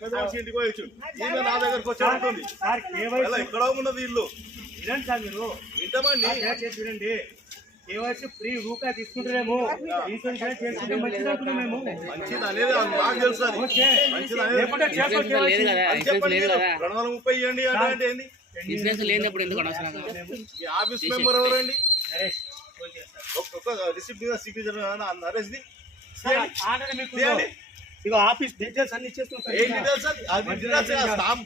పెద్ద మనిషి ఇంటికి పోయొచ్చు ఈమె నా దగ్గరకు వచ్చి ఉంటుంది సార్ కేవైసీ ఎక్కడ ఉన్నది ఇల్లు? వినండి సార్ మీరు. ఆ దయచేసి వినండి కేవైసీ ఫ్రీ రూపాయి తీసుకుంటారేమో ఇన్సూరెన్స్ చేసుకుంటే మంచిది అనుకున్నాం మేము. మంచిది అనేది అది మాకు తెలుసు అది. ఓకే. మంచిది అనేది లేకుంటే చేసుకో ఇన్సూరెన్స్ లేదు కదా అది ఇన్సూరెన్స్ చెప్పండి లేదు మీరు. కదా. రెండు వందల ముప్పై ఇవ్వండి అంటే అంటే ఏంది? ఇన్సూరెన్స్ లేనప్పుడు ఎందుకు అనవసరంగా ఈ ఆఫీస్ మెంబర్ ఎవరండి చేస్తాను. ఒక్కొక్క రిసిప్ట్ మీద సిగ్నేచర్ నరేష్ది. సార్, ఆల్రెడీ మీకు తీయండి. ఇగో ఆఫీస్ డీటెయిల్స్ అన్ని ఇచ్చేస్తున్నాం.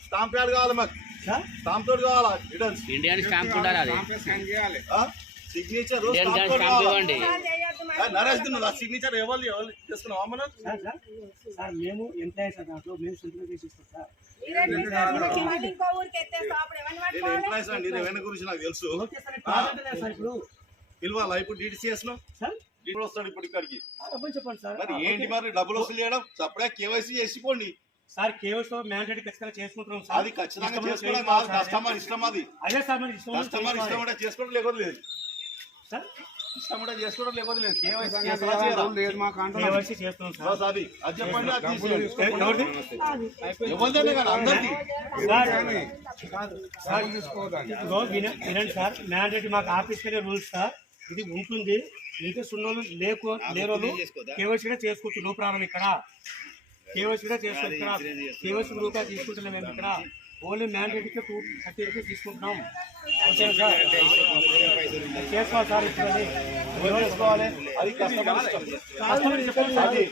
స్టాంప్ ప్యాడ్ కావాలి మాకు. స్టాంప్ కావాలా? డీటెయిల్స్? ఇండియన్ స్టాంప్ ఉండాలి అది. సిగ్నేచర్ నరేష్ ఆ సిగ్నేచర్ ఎవరు ఎవరు చేసుకున్నావా మనం సార్, సార్, సార్ మేము ఎంప్లాయీస్ దాంట్లో మేము సొంతంగా చేసిస్తాం సార్. ఇంకో ఎంప్లాయీస్ అండి రెవెన్యూ గురించి నాకు తెలుసు. పిలవాలా? ఇప్పుడు డీటీసీఎస్ను సార్ ఇప్పుడు వస్తాడు ఇప్పుడు ఇక్కడికి చెప్పండి సార్. మరి ఏంటి మరి డబ్బులు వసూలు చేయడం? సపరేట్ కేవైసీ చేసిపోండి. సార్ కేవలం మ్యాండేట్ ఖచ్చితంగా చేసుకుంటున్నాం సార్. అది ఖచ్చితంగా ఇష్టం చేసుకోవడం ఉంటే కాదు సార్. కస్టమర్ ఇష్టం అది. అదే సార్ మనకి ఇష్టం ఉంటే కస్టమర్ ఇష్టం చేసుకోవాలి. ఉంటే చేసుకోవడం లేకపోతే లేదు. సార్? ఇష్టం ఉంటే చేసుకోవడం లేకపోతే లేదు. కేవైసీ కేవైసీ చేస్తున్నాం సార్. అది అది చెప్పండి ఎవరిదైనా సార్ విన- వినండి సార్. మ్యాండేట్ మాకు ఆఫీస్కే రూల్స్ సార్. ఇది ఉంటుంది. ఇంటి సున్నోళ్ళు లేకు లేరోళ్ళు కేవైసీగా చేసుకోవచ్చు నో ప్రాబ్లం ఇక్కడ. కేవైసీగా చేసుకోవచ్చు ఇక్కడ. కేవైసీ రూపాయలు తీసుకుంటున్నాం మేము ఇక్కడ. ఓన్లీ మ్యాండేట్కి టూ థర్టీ రూపీస్ తీసుకుంటున్నాం. చేసుకోవాలి సార్ ఇప్పుడు అది. చేసుకోవాలి కస్టమర్ చెప్పండి